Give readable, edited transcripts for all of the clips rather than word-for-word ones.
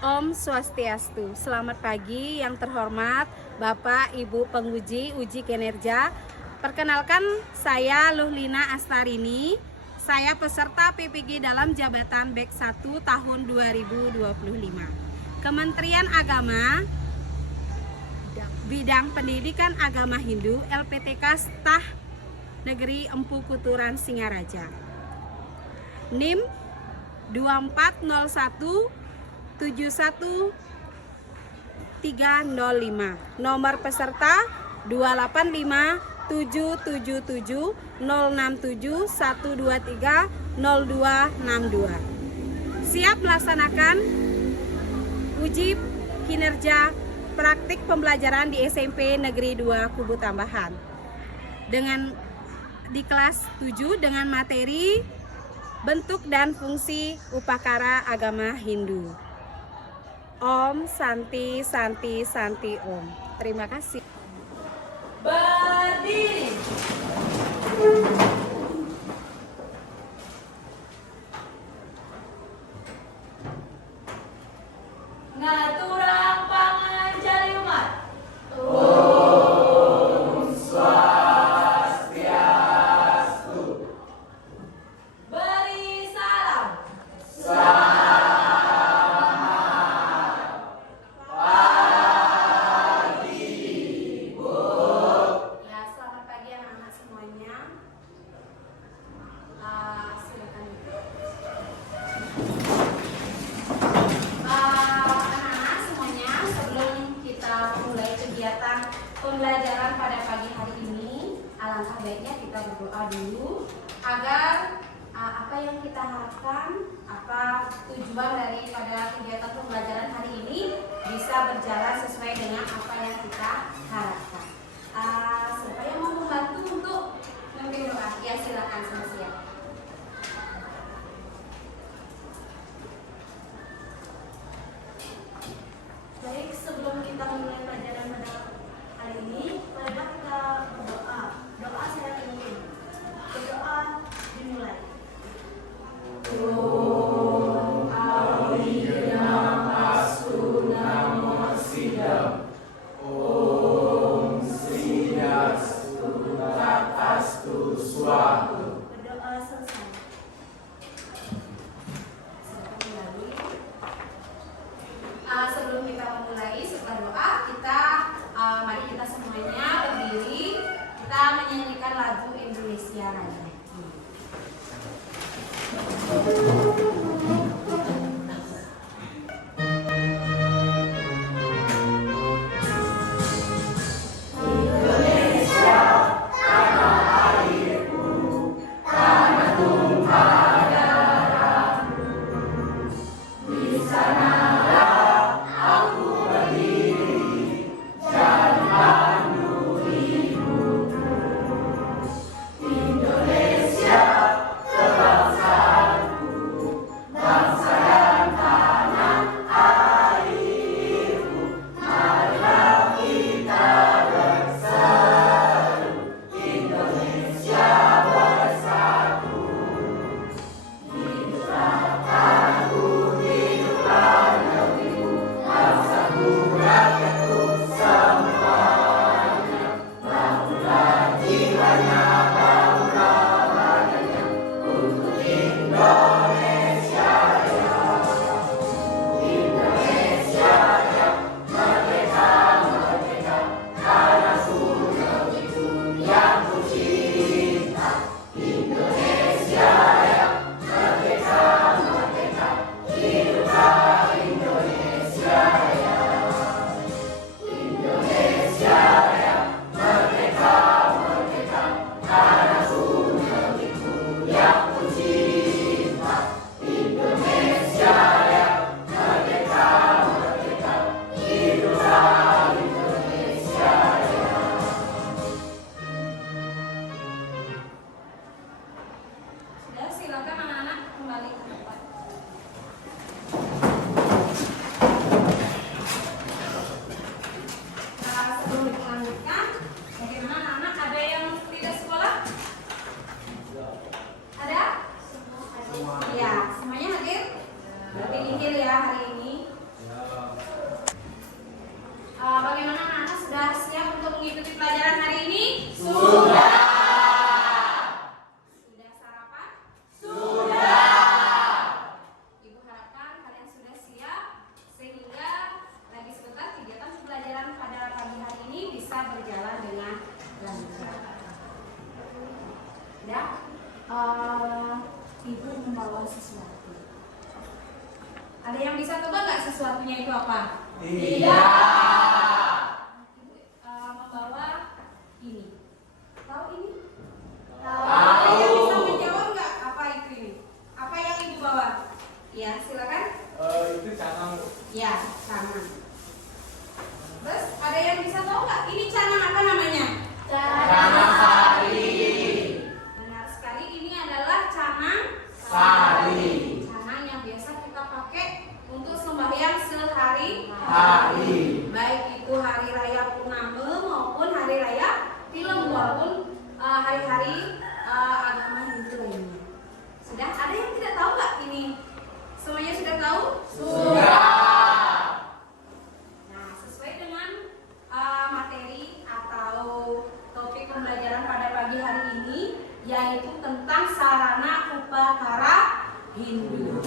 Om Swastiastu. Selamat pagi yang terhormat Bapak Ibu penguji uji kinerja. Perkenalkan, saya Luhlina Astarini. Saya peserta PPG dalam jabatan BEK 1 tahun 2025. Kementerian Agama Bidang Pendidikan Agama Hindu LPTK Stah Negeri Empu Kuturan Singaraja. NIM 2401 71305. Nomor peserta 285 777 067 123 0262. Siap melaksanakan uji kinerja praktik pembelajaran di SMP Negeri 2 Kubu Tambahan dengan di kelas 7 dengan materi bentuk dan fungsi upacara agama Hindu. Om Santi Santi Santi Om. Terima kasih. Berdiri. Ngaturang panganjali umat. Om Swastiastu. Beri salam. Ya, selamat pagi anak-anak semuanya. Silakan. Anak-anak semuanya, sebelum kita mulai kegiatan pembelajaran pada pagi hari ini, alangkah baiknya kita berdoa dulu agar apa yang kita harapkan, apa tujuan daripada kegiatan pembelajaran hari ini bisa berjalan sesuai dengan apa yang kita harapkan. Siapa yang mau membantu untuk memimpin doa? Ya, silakan sama siap. Baik, sebelum kita mulai pelajaran pada hari ini, marilah kita berdoa. Doa saya pimpin. Berdoa dimulai. Om Awiyam Asu Namo Sidam. Om membawa sesuatu. Ada yang bisa tebak nggak sesuatunya itu apa? Tidak. Ibu membawa ini. Tahu ini? Tahu. Ada yang bisa menjawab nggak apa itu ini? Apa yang ibu bawa? Ya, silakan. Itu canang. Ya, canang. Terus ada yang bisa tahu nggak? Ini canang apa namanya? Canang sari. Benar sekali, ini adalah canang Sari. Canang yang biasa kita pakai untuk sembahyang Hari. baik itu hari raya Purnama maupun hari raya Tilem, walaupun hari-hari agama Hindu lainnya. Sudah ada yang tidak tahu nggak ini? Semuanya sudah tahu? Sudah. Nah, sesuai dengan materi atau topik pembelajaran pada pagi hari ini, yaitu tentang sarana upakara Hindu.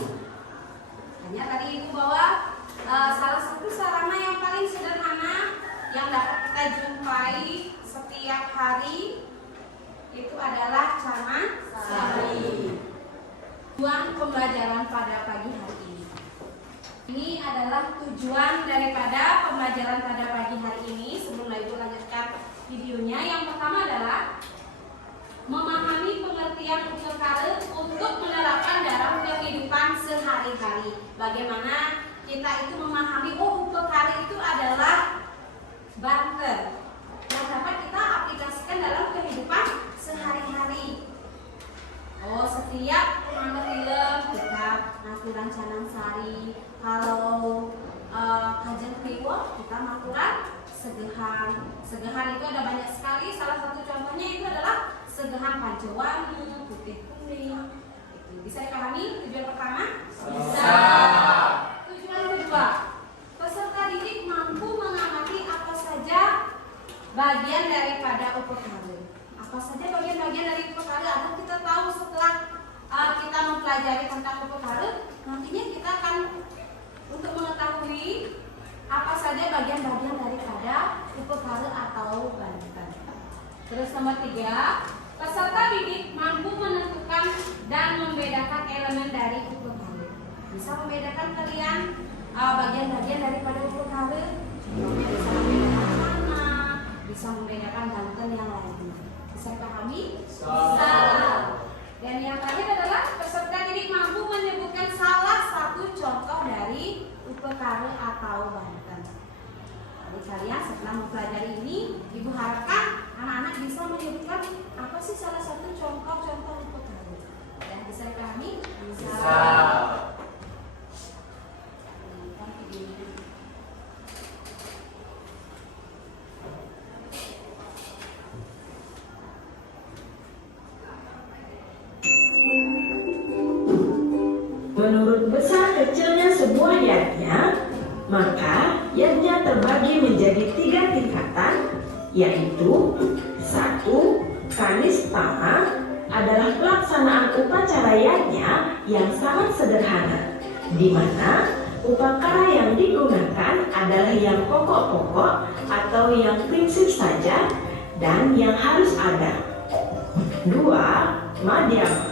Hanya tadi ibu bawa salah satu sarana yang paling sederhana yang dapat kita jumpai setiap hari, itu adalah canang sari. Tujuan pembelajaran pada pagi hari ini. Ini adalah tujuan daripada pembelajaran pada pagi hari ini. Sebelum ibu lanjutkan videonya, yang pertama adalah memahami pengertian upakara untuk menerapkan dalam kehidupan sehari-hari. Bagaimana kita itu memahami, upakara itu adalah barter yang dapat kita aplikasikan dalam kehidupan sehari-hari. Setiap menonton film kita ngaturan canang sari. Kalau kajian kriwo kita ngaturan segehan. Segehan itu ada banyak sekali. Salah satu contohnya itu adalah segehan pancawarni, putih kuning. Itu bisa dipahami tujuan pertama? Bisa. Tujuan kedua, peserta didik mampu mengamati apa saja bagian daripada upakara. Apa saja bagian-bagian dari upakara, agar kita tahu setelah kita mempelajari tentang upakara, nantinya kita akan untuk mengetahui apa saja bagian-bagian daripada upakara atau banten. Terus nomor 3, peserta didik mampu menentukan dan membedakan elemen dari upakara. Bisa membedakan kalian bagian-bagian daripada upakara? Bisa membedakan mana, bisa membedakan banten yang lainnya. Bisa pahami? Bisa. Dan yang terakhir adalah peserta didik mampu menyebutkan salah satu contoh dari upakara atau banten. Jadi kalian setelah mempelajari ini, ibu harapkan anak-anak bisa menyebutkan apa sih salah satu contoh-contoh upakara. Dan bisa dipahami? Bisa. Menurut besar kecilnya sebuah yajna, maka yajna terbagi menjadi 3 tingkatan, yaitu 1. Kanistama adalah pelaksanaan upacara yajna yang sangat sederhana, di mana upakara yang digunakan adalah yang pokok-pokok atau yang prinsip saja dan yang harus ada. 2. Madhyama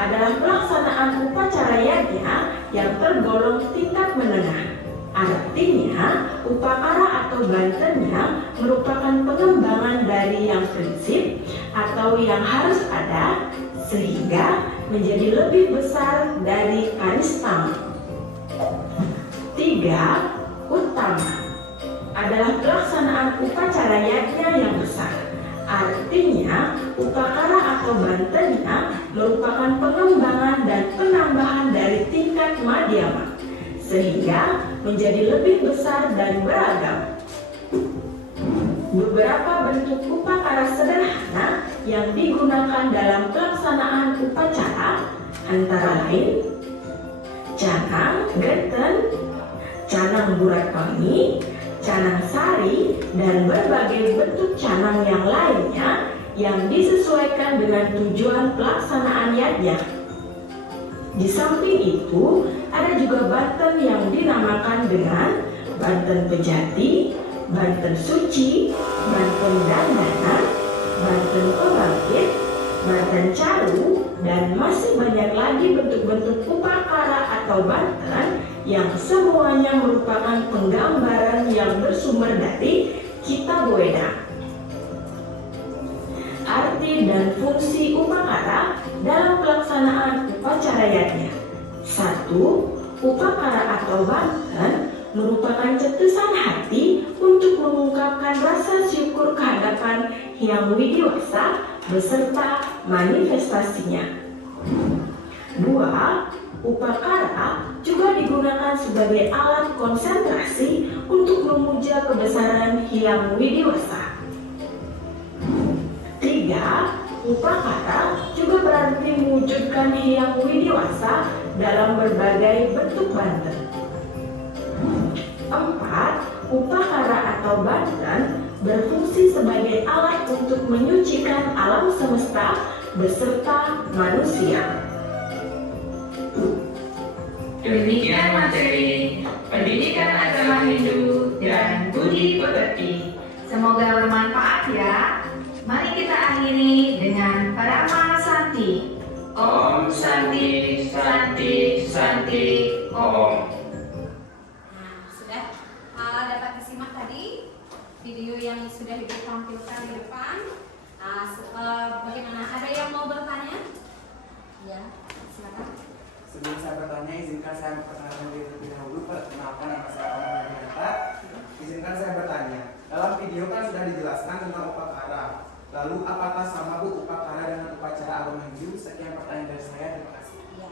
adalah pelaksanaan upacara yajna yang tergolong tingkat menengah. Artinya, upakara atau bantennya merupakan pengembangan dari yang prinsip atau yang harus ada, sehingga menjadi lebih besar dari kanistama. 3. Utama adalah pelaksanaan upacara yajna yang besar. Artinya, upakara atau bantennya merupakan pengembangan dan penambahan dari tingkat madhyama, sehingga menjadi lebih besar dan beragam. Beberapa bentuk upakara sederhana yang digunakan dalam pelaksanaan upacara antara lain canang geten, canang burat wangi, canang sari, dan berbagai bentuk canang yang lainnya yang disesuaikan dengan tujuan pelaksanaan yajna. Di samping itu, ada juga banten yang dinamakan dengan banten pejati, banten suci, banten dandanan, banten pembangkit, Banten Caru, dan masih banyak lagi bentuk-bentuk upacara atau banten yang semuanya merupakan penggambaran yang bersumber dari Kitab Weda. Arti dan fungsi upacara dalam pelaksanaan upacaranya. 1. Upacara atau banten merupakan cetusan hati untuk mengungkapkan rasa syukur kehadapan Hyang Widiwasa beserta manifestasinya. 2. Upacara juga digunakan sebagai alat konsentrasi untuk memuja kebesaran Hyang Widiwasa. 3. Upacara juga berarti mewujudkan Hyang Widiwasa dalam berbagai bentuk banten. 4. Upacara atau banten berfungsi sebagai alat untuk menyucikan alam semesta beserta manusia. Demikian materi pendidikan agama Hindu dan budi pekerti. Semoga bermanfaat ya. Mari kita akhiri dengan Parama Santi. Om Santi, Santi, Santi, Om. Nah, sudah dapat disimak tadi video yang sudah Ibu tampilkan di depan. Bagaimana? Ada yang mau bertanya? Ya, silakan. Sebelum saya bertanya, izinkan saya memperkenalkan diri terlebih dahulu. Perkenalkan, nama saya Muhammad Hidayat. Izinkan saya bertanya. Dalam video kan sudah dijelaskan tentang upacara. Lalu apakah sama Bu upacara dengan upacara agama Hindu? Sekian pertanyaan dari saya. Terima kasih. Ya.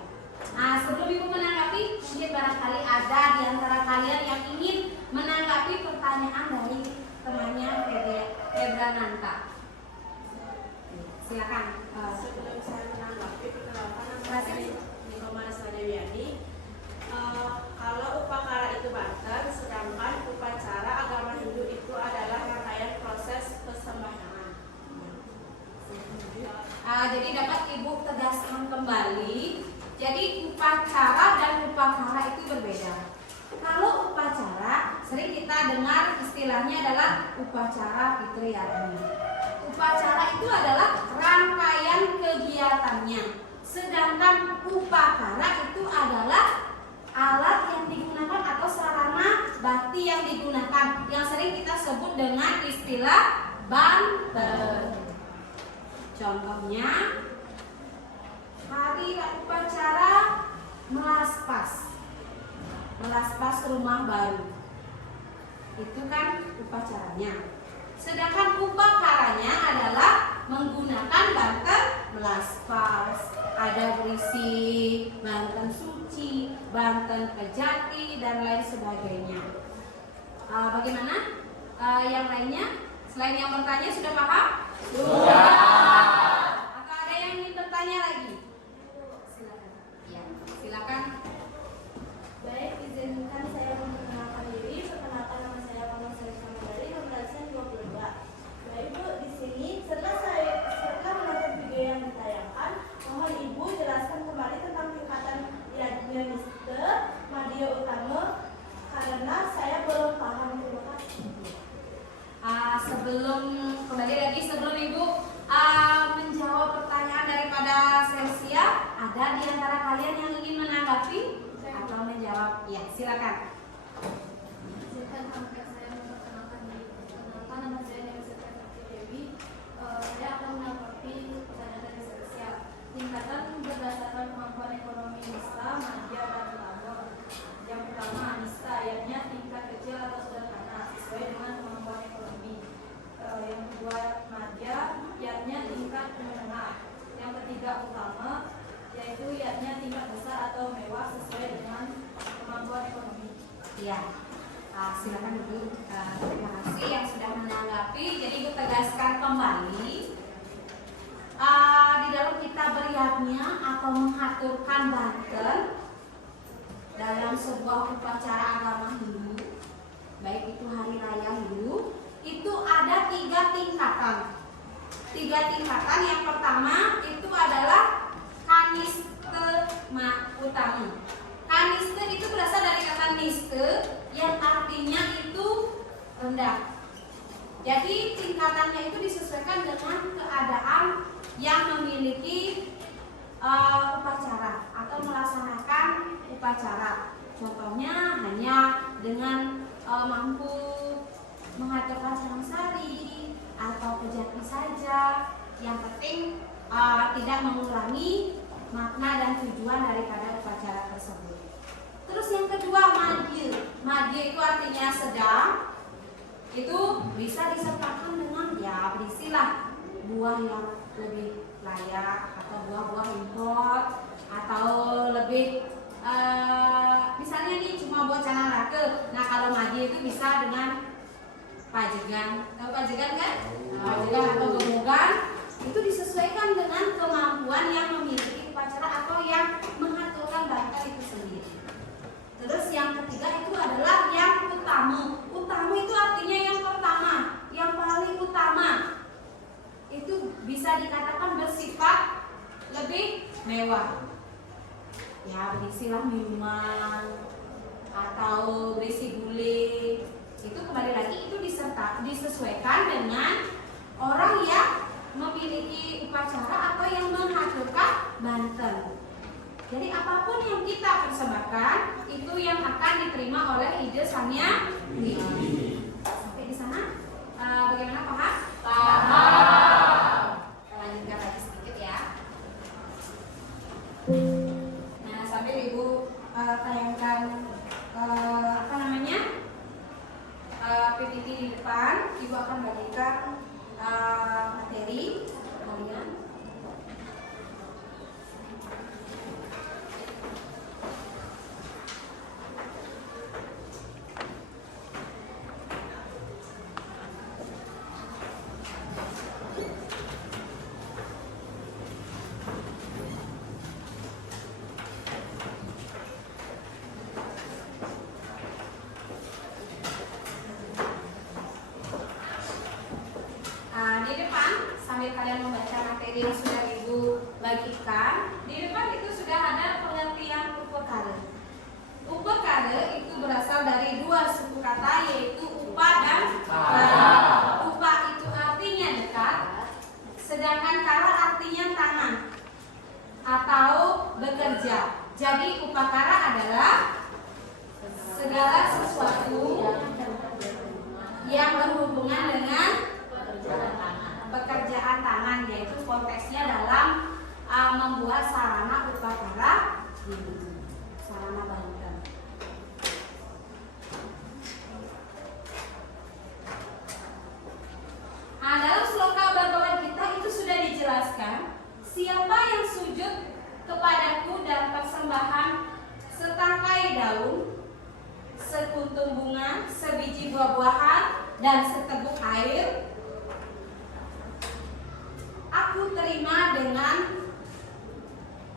Nah, sebelum Ibu menanggapi, mungkin barangkali ada di antara kalian yang ingin menanggapi pertanyaan dari temannya Febrananta. Silakan. Sebelum saya menanggapi, perkenalkan nama saya Nikoma Naswadewiani. Kalau upacara itu banten, sedangkan upacara agama Hindu itu adalah rangkaian proses persembahyaan. Jadi dapat Ibu tegaskan kembali. Jadi upacara dan upacara itu berbeda. Kalau upacara sering kita dengar istilahnya adalah upacara fitriyadi. Upacara itu adalah rangkaian kegiatannya. Sedangkan upacara itu adalah alat yang digunakan atau sarana bakti yang digunakan, yang sering kita sebut dengan istilah banten. Contohnya hari upacara melaspas rumah baru, itu kan upacaranya. Sedangkan upakaranya adalah menggunakan banten melaspas, ada berisi banten suci, banten kejati, dan lain sebagainya. Bagaimana? Yang lainnya? Selain yang bertanya sudah paham? Sudah. Atau ada yang ingin bertanya lagi? Silakan. Ya, silakan. Baik, izinkan saya memperkenalkan diri. Perkenalkan, nama saya Mama Sarika Mandari, Kementerian 22. Nah, Ibu, di sini setelah menonton video yang ditayangkan, mohon Ibu jelaskan kembali tentang tingkatan Yajnaniste Madya Utama karena saya belum paham. Terima kasih. Sebelum Ibu menjawab pertanyaan daripada Celsia, ada di antara kalian yang ingin menanggapi atau menjawab? Ya, silakan. Izinkan saya memperkenalkan diri. Perkenalkan, nama saya Dewi Dewi. Saya akan menanggapi pertanyaan dari Celsia. Tingkatan berdasarkan kemampuan ekonomi nista, madya, dan utama. Yang pertama, nista, yakni tingkat kecil atau sederhana sesuai dengan kemampuan ekonomi. Yang kedua, madya, yakni tingkat menengah. Yang ketiga, utama, yaitu yakni tingkat besar atau mewah sesuai dengan kemampuan ekonomi. Ya, silakan Ibu. Terima kasih yang sudah menanggapi. Jadi Ibu tegaskan kembali di dalam kitab beriatnya atau mengaturkan banten dalam sebuah upacara agama Hindu, baik itu hari raya Hindu, itu ada 3 tingkatan. 3 tingkatan. Yang pertama itu adalah kaniste utama. Kaniste itu berasal dari kata niste yang artinya itu rendah. Jadi tingkatannya itu disesuaikan dengan keadaan yang memiliki upacara atau melaksanakan upacara. Contohnya hanya dengan mampu mengaturkan sarang sari atau pejapi saja. Yang penting tidak mengurangi makna dan tujuan daripada upacara tersebut. Terus yang kedua, madil. Madil itu artinya sedang. Itu bisa disertakan dengan ya berisilah buah yang lebih layak atau buah-buah impor atau lebih misalnya nih cuma buat canang rake. Nah kalau madil itu bisa dengan pajegan. Tahu pajegan kan? Pajegan atau gemugan itu disesuaikan dengan kemampuan yang memiliki upacara atau yang mengaturkan bangkai itu sendiri. Terus yang ketiga itu adalah yang utama. Utama itu artinya yang pertama, yang paling utama. Itu bisa dikatakan bersifat lebih mewah. Ya berisilah minuman atau berisi gulai. Itu kembali lagi itu disesuaikan dengan orang yang memiliki upacara atau yang mengaturkan banten. Jadi apapun yang kita persembahkan itu yang akan diterima oleh ide sangnya. Sampai di sana bagaimana, paham? Paham. Kita lanjutkan lagi sedikit ya. Nah sambil ibu tayangkan PPT di depan, ibu akan bagikan materi kalian. Di depan, sambil kalian membaca materi yang sudah ibu bagikan, di depan itu sudah ada pengertian upekara. Upekara itu berasal dari dua suku kata, yaitu upa dan kara. Upa itu artinya dekat, sedangkan kara artinya tangan atau bekerja. Jadi upakara adalah segala sesuatu yang berhubungan dengan pekerjaan tangan, yaitu konteksnya dalam membuat sarana upakara ini, sarana banten. Dalam sloka Bhagawan kita itu sudah dijelaskan, siapa yang sujud kepadaku dan persembahan setangkai daun, sekuntum bunga, sebiji buah-buahan, dan seteguk air, aku terima dengan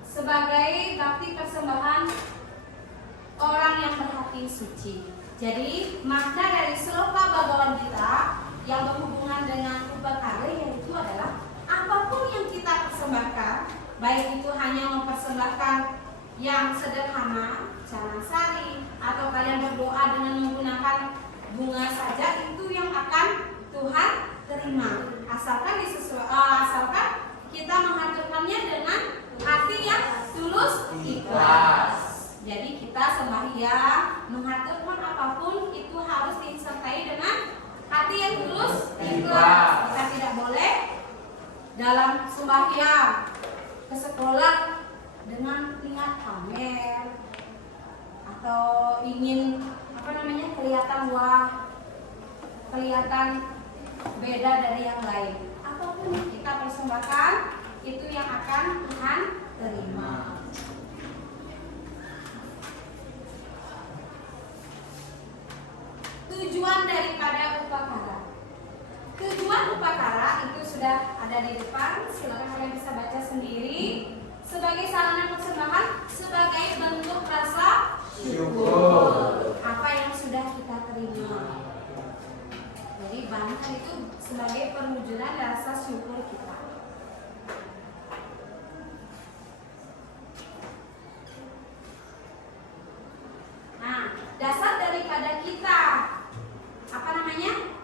sebagai bakti persembahan orang yang berhati suci. Jadi makna dari sloka Bhagawan Gita yang berhubungan dengan upakara yaitu adalah apapun yang kita persembahkan, baik itu hanya mempersembahkan yang sederhana, canang sari, atau kalian berdoa dengan menggunakan bunga saja, itu yang akan Tuhan terima. Asalkan kita mengaturkannya dengan hati yang tulus ikhlas. Jadi kita sembahyang mengaturkan apapun itu harus disertai dengan hati yang tulus ikhlas. Kita tidak boleh dalam sembahyang ke sekolah dengan niat pamer atau ingin kelihatan wah, kelihatan beda dari yang lain. Apapun yang kita persembahkan itu yang akan Tuhan terima. Tujuan daripada upakara. Tujuan upakara itu sudah ada di depan, silakan kalian bisa baca sendiri. Sebagai sarana persembahan, sebagai bentuk rasa syukur apa yang sudah kita terima. Jadi banten itu sebagai perwujudan rasa syukur kita. Nah, dasar daripada kita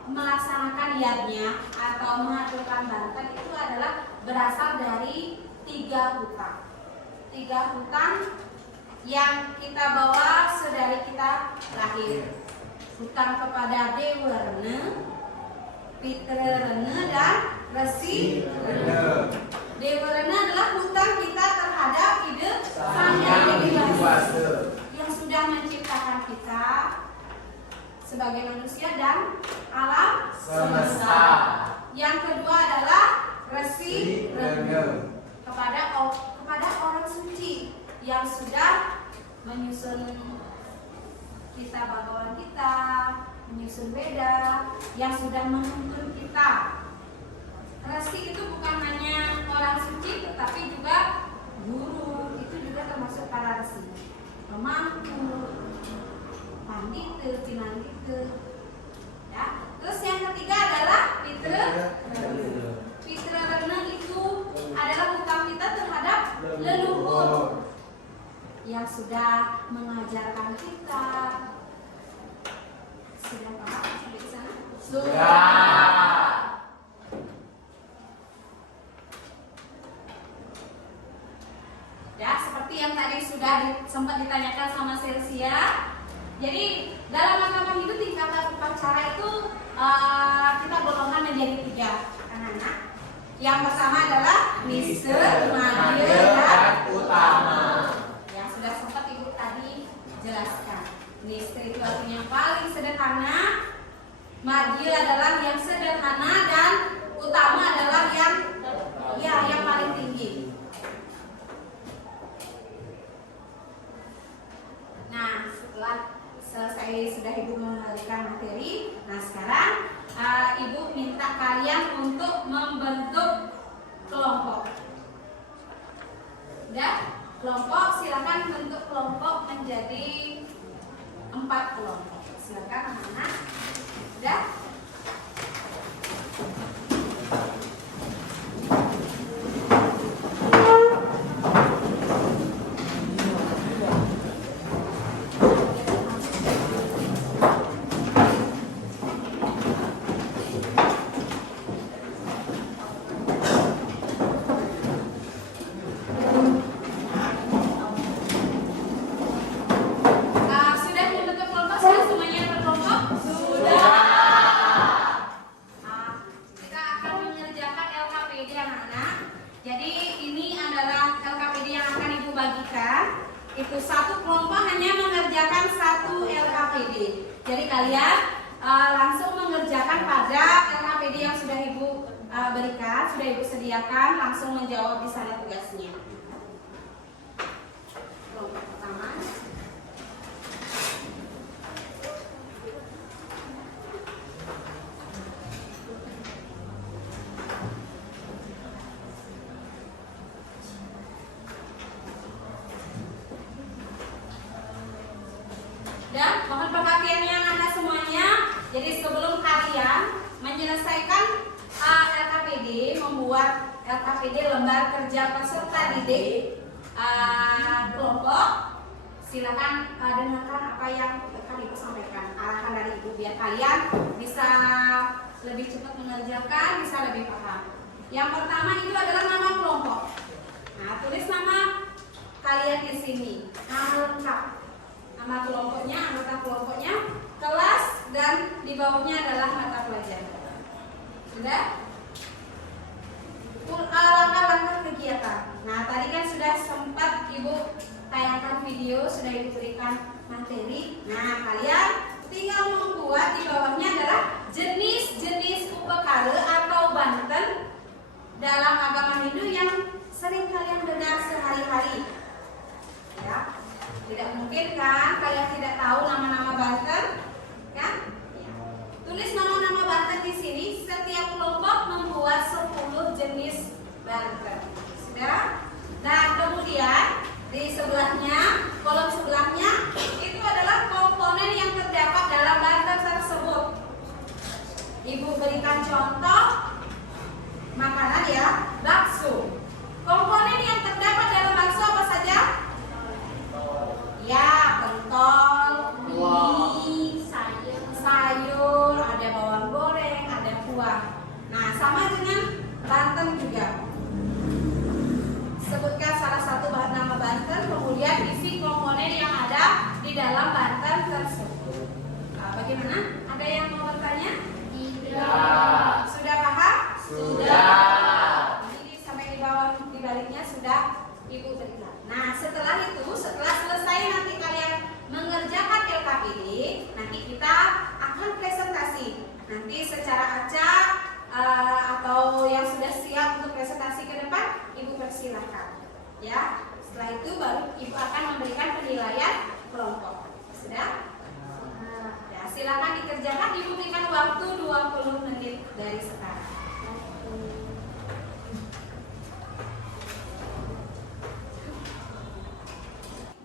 melaksanakan yadnya atau mengaturkan banten itu adalah berasal dari 3 hutang. 3 hutang yang kita bawa sedari kita lahir. Hutang kepada Dewerene, Pitrerene, dan Resirene. Dewerene adalah hutang kita terhadap ide Sang Yang Widi Wase yang sudah menciptakan kita sebagai manusia dan alam semesta. Yang kedua adalah Resirene kepada orang suci yang sudah menyusun kita bagawan kita, menyusun beda, yang sudah menuntun kita. Resi itu bukan hanya orang suci, tetapi juga guru, itu juga termasuk para resi. Pemangku, pandita, pinandita. Ya. Terus yang ketiga adalah Pitrerene itu adalah hutang kita terhadap leluhur yang sudah mengajarkan kita. Sudah paham sampai di sana? Sudah. Ya, seperti yang tadi sudah sempat ditanyakan sama Celsia. Jadi dalam agama Hindu tingkatan upacara itu kita golongkan menjadi 3 anak-anak. Yang pertama adalah Niste, Madya, dan Utama. Yang sudah sempat Ibu tadi jelaskan. Niste itu artinya yang paling sederhana, Madya adalah yang sederhana, dan Utama adalah yang paling tinggi. Nah, setelah selesai sudah Ibu memberikan materi, nah sekarang Ibu minta kalian untuk membentuk kelompok. Udah? Kelompok, silakan bentuk kelompok menjadi 4 kelompok. Silakan anak-anak. Udah? Itu satu kelompok hanya mengerjakan 1 LKPD. Jadi kalian langsung mengerjakan pada LKPD yang sudah Ibu berikan, sudah Ibu sediakan, langsung menjawab di sana tugasnya. Kelompok pertama. Dan mohon perhatiannya anak semuanya. Jadi sebelum kalian menyelesaikan LKPD, membuat LKPD lembar kerja peserta didik kelompok, silakan dengarkan apa yang akan Ibu sampaikan, arahan dari Ibu, biar kalian bisa lebih cepat mengerjakan, bisa lebih paham. Yang pertama itu adalah nama kelompok. Nah, tulis nama kalian di sini, nama lengkap. Nama kelompoknya, anggota kelompoknya, kelas, dan di bawahnya adalah mata pelajaran. Sudah? Langkah-langkah kegiatan. Nah, tadi kan sudah sempat Ibu tayangkan video, sudah Ibu berikan materi. Nah, kalian tinggal membuat di bawahnya adalah jenis-jenis upekara atau banten dalam agama Hindu yang sering kalian dengar sehari-hari. Ya. Tidak mungkin kan kalian tidak tahu nama-nama banten, kan? Ya. Tulis nama-nama banten di sini. Setiap kelompok membuat 10 jenis banten. Sudah? Nah, kemudian di sebelahnya, kolom sebelahnya itu adalah komponen yang terdapat dalam banten tersebut. Ibu berikan contoh makanan ya, bakso. Komponen yang terdapat dalam bakso apa saja? Ya, pentol, mie, sayur, ada bawang goreng, ada kuah. Nah, sama dengan banten juga. secara acak atau yang sudah siap untuk presentasi ke depan, Ibu persilahkan. Ya, setelah itu baru Ibu akan memberikan penilaian kelompok. Sudah? Ya, silakan dikerjakan. Ibu berikan waktu 20 menit dari sekarang.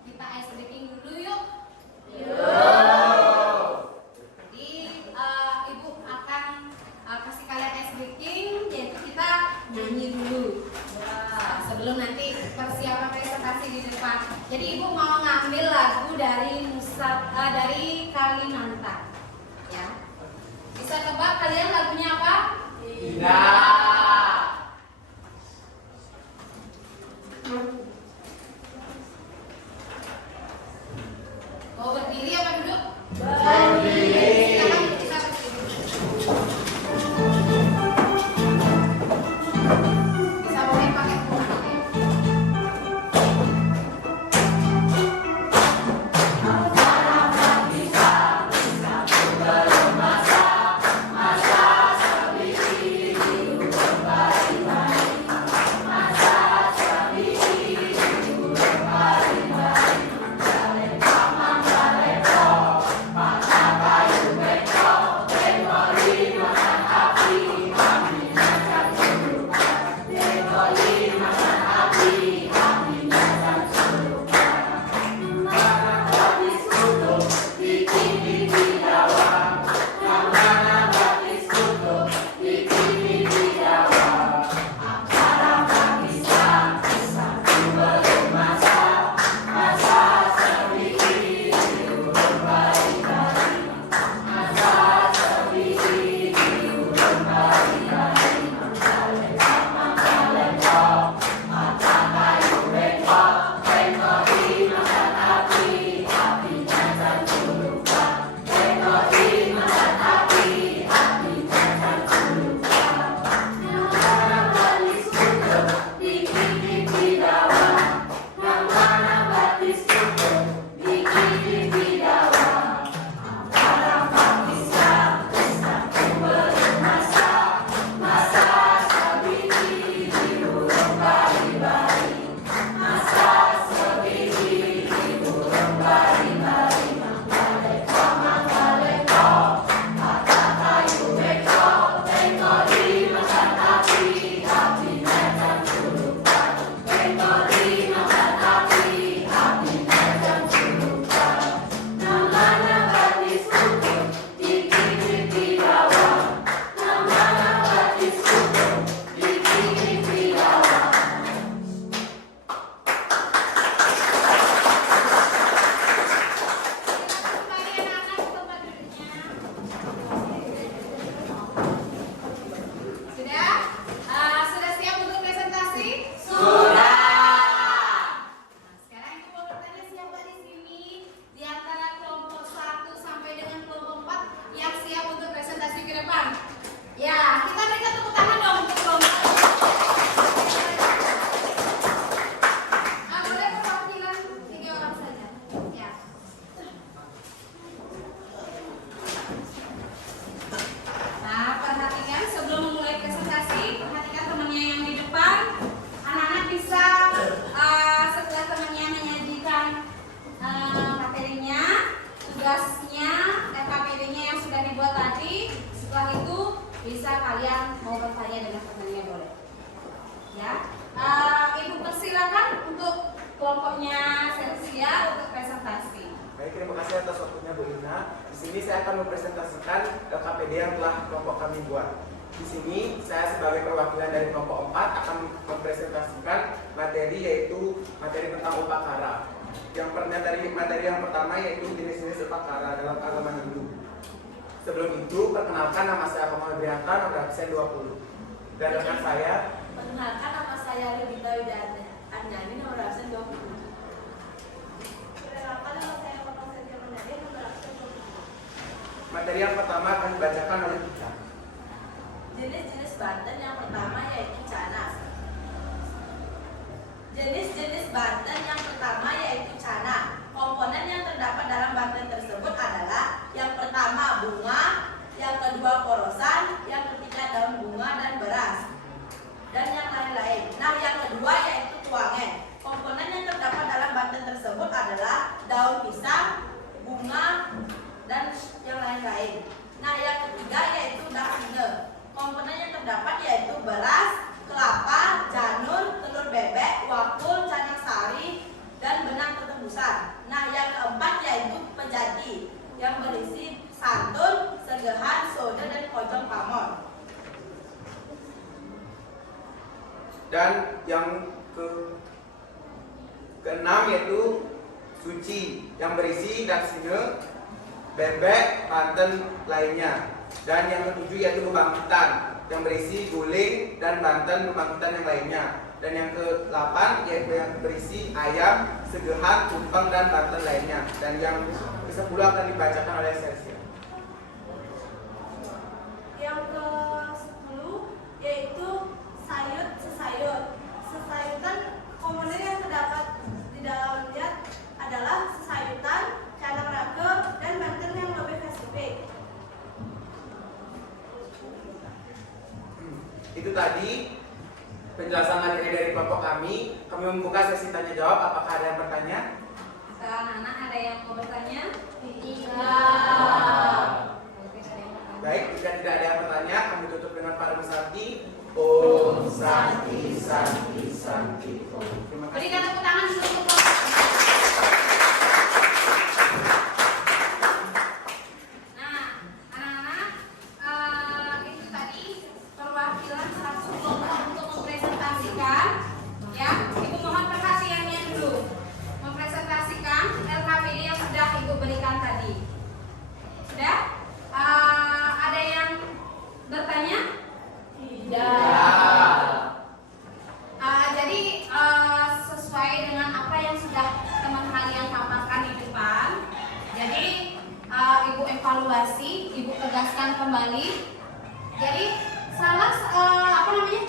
Kita ice breaking dulu yuk. Jadi Ibu akan kasih kalian ice breaking, yaitu kita nyanyi dulu sebelum nanti persiapan presentasi di depan. Jadi Ibu mau ngambil lagu dari dari Kalimantan, ya. Bisa tebak kalian lagunya apa? Tidak. Mau berdiri apa duduk? Berdiri. Silakan kita berdiri. Bisa boleh pakai kurang ya. kelompoknya Celsia untuk presentasi. Baik, terima kasih atas waktunya Bu Ina. Di sini saya akan mempresentasikan LKPD yang telah kelompok kami buat. Di sini saya sebagai perwakilan dari kelompok 4 akan mempresentasikan materi, yaitu materi tentang upakara. Materi yang pertama yaitu jenis-jenis upakara dalam agama Hindu. Sebelum itu, perkenalkan, nama saya Muhammad Brianta, nomor absen 20. Dan rekan saya, perkenalkan, nama saya Lubita Widya Anjani, nomor absen 20. Perkenalkan, nama saya Papa Sergio Menade, nomor absen 20. materi yang pertama akan dibacakan oleh kita. Jenis-jenis banten yang pertama yaitu canas. Jenis-jenis banten yang pertama yaitu cana. Komponen yang terdapat dalam banten tersebut adalah yang pertama bunga, yang kedua porosan, yang ketiga daun bunga dan beras, dan yang lain-lain. Nah, yang kedua yaitu tuangen. Komponen yang terdapat dalam banten tersebut adalah daun pisang, bunga, dan yang lain-lain. Nah, yang ketiga yaitu daksine. Komponen yang terdapat yaitu beras, kelapa, janur, telur bebek, wakul, canang sari, dan benang ketembusan. Nah, yang keempat yaitu pejati yang berisi santun, segehan, soda, dan kocong pamon. Dan yang keenam yaitu suci yang berisi daksine, bebek, banten lainnya. Dan yang ketujuh yaitu kebangkitan yang berisi guling dan banten kebangkitan yang lainnya. Dan yang ke-8 yaitu yang berisi ayam, segehan, tumpeng, dan banten lainnya. Dan yang ke-10 akan dibacakan oleh Celsia. Yang ke-10 yaitu sesayut. Sesayutan komponen yang terdapat di dalamnya adalah sesayutan, canang rage, dan banten yang lebih spesifik. Itu tadi penjelasan materi dari kelompok kami. Kami membuka sesi tanya jawab. Apakah ada yang bertanya? Anak-anak ada yang mau bertanya? Tidak. Oke, ada yang bertanya. Baik, jika tidak ada yang bertanya, kami tutup dengan Param Sakti. Om Santi Santi Santi Om. Terima kasih. Berikan tepuk tangan dulu untuk Nah, anak-anak, itu tadi perwakilan satu kelompok untuk mempresentasikan, ya. Ibu mohon perhatiannya dulu. Mempresentasikan LKPD yang sudah Ibu berikan tadi. Sudah? Ada yang bertanya? Jadi sesuai dengan apa yang sudah teman kalian paparkan di depan, jadi Ibu evaluasi, Ibu tegaskan kembali. Jadi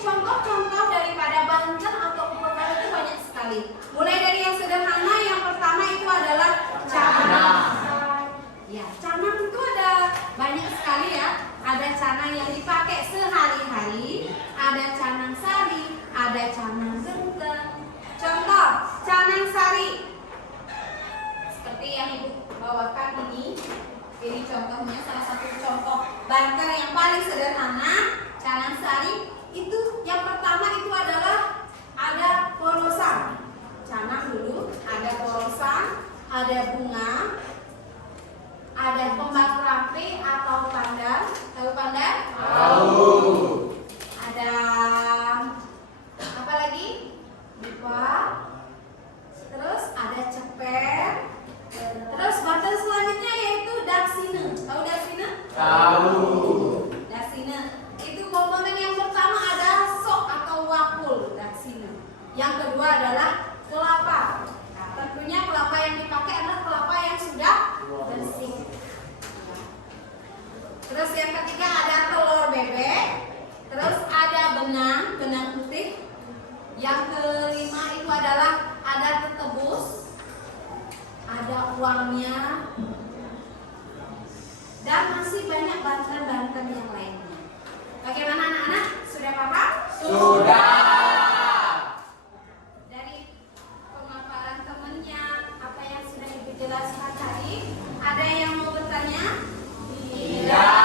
contoh-contoh daripada banten atau upekara itu banyak sekali. Mulai dari yang sederhana, yang pertama itu adalah canang. Ya, canang itu ada banyak sekali ya. Ada canang yang dipakai sehari-hari, ada canang sari, ada canang genteng. Contoh, canang sari. Seperti yang Ibu bawakan ini contohnya, salah satu contoh banter yang paling sederhana, canang sari. Itu yang pertama itu adalah ada porosan. Canang dulu, ada porosan, ada bunga, ada kembang rapi atau pandan. Tahu pandan? Tahu. Ada apa lagi? Lupa. Terus ada ceper. Terus banten selanjutnya yaitu daksine. Tahu daksine? Tahu. Daksine. Itu komponen yang pertama ada sok atau wakul daksine. Yang kedua adalah kelapa. Nah, tentunya kelapa yang dipakai adalah kelapa yang sudah bersih. Terus yang ketiga ada telur bebek. Terus ada benang putih. Yang kelima itu adalah ada tetebus, ada uangnya, dan masih banyak banten-banten yang lainnya. Bagaimana anak-anak? Sudah paham? Sudah. Dari pemaparan temennya, apa yang sudah Ibu jelaskan tadi, ada yang mau bertanya? Tidak.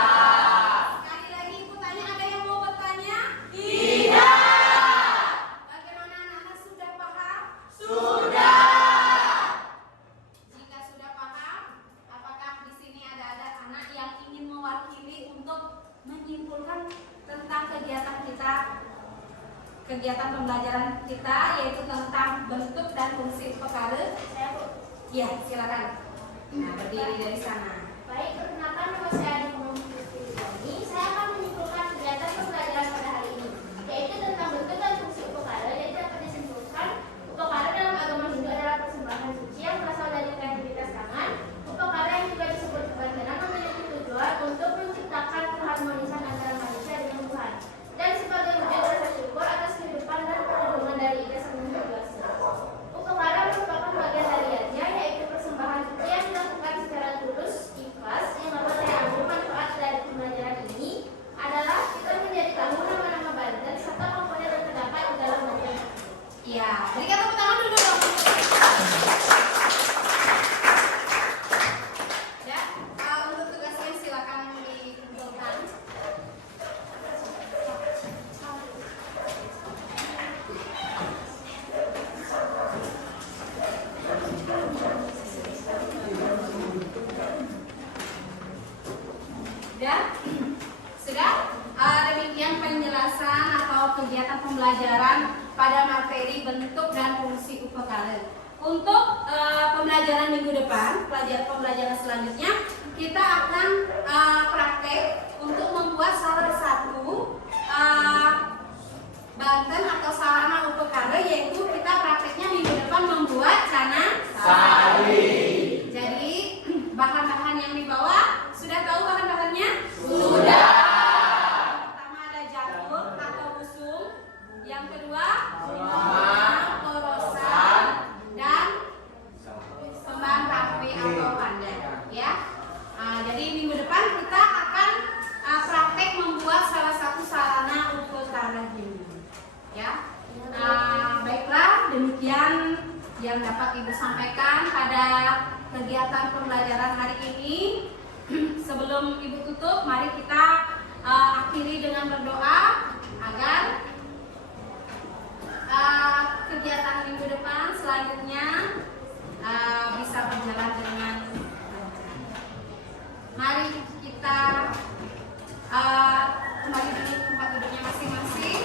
Sekali lagi Ibu tanya, ada yang mau bertanya? Tidak. Bagaimana anak-anak, sudah paham? Sudah. Jika sudah paham, apakah di sini ada anak yang ingin mewakili untuk menyimpulkan tentang kegiatan kita, kegiatan pembelajaran kita, yaitu tentang bentuk dan fungsi upekara? Saya Bu. Ya, silakan. Nah, berdiri dari sana. Baik, perkenalkan nama saya Adi Muhammad Rizky. Saya akan menyimpulkan kegiatan pembelajaran pada hari ini, yaitu tentang bentuk dan fungsi upekara. Jadi dapat disimpulkan, upekara dalam agama Hindu adalah persembahan suci yang berasal dari kreativitas tangan. Upekara yang juga disebut kebantenan memiliki tujuan untuk menciptakan keharmonisan antara manusia dengan Tuhan, dan sebagai wujud rasa syukur atas kehidupan dan perlindungan dari ida sang Maha Kuasa. Upekara merupakan bagian dari yajna, yaitu persembahan suci yang dilakukan secara tulus, ikhlas, yang dapat Sudah? Demikian penjelasan atau kegiatan pembelajaran pada materi bentuk dan fungsi upakara. Untuk pembelajaran minggu depan, pembelajaran selanjutnya, kita akan praktek untuk membuat salah satu banten atau sarana upakara, yaitu kita prakteknya minggu depan membuat cana Sari. Jadi bahan-bahan yang dibawa sudah tahu bahan-bahannya? Sudah. Pertama ada jamur atau busung, yang kedua Semak, porosan, dan pembahan rapi atau pandan. Ya. Jadi minggu depan kita akan praktek membuat salah satu sarana upakara ini. Ya. Baiklah, demikian yang dapat Ibu sampaikan pada kegiatan pembelajaran hari ini. Sebelum Ibu tutup, mari kita akhiri dengan berdoa agar kegiatan minggu depan selanjutnya bisa berjalan dengan lancar. Mari kita kembali duduk tempat duduknya masing-masing.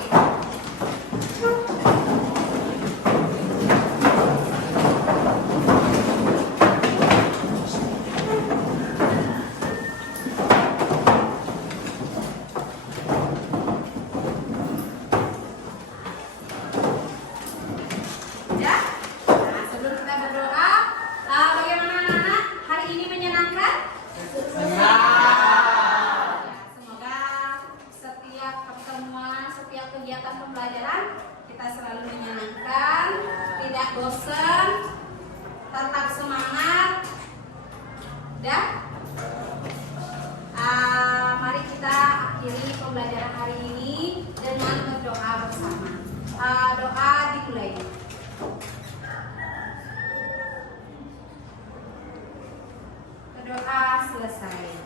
Ya. Nah, sebelum kita berdoa, bagaimana anak-anak? Hari ini menyenangkan? Ya, semoga setiap pertemuan, setiap kegiatan pembelajaran kita selalu menyenangkan, tidak bosan, tetap semangat. Ya. Mari kita akhiri pembelajaran hari ini dengan berdoa bersama. Doa dimulai. Berdoa selesai.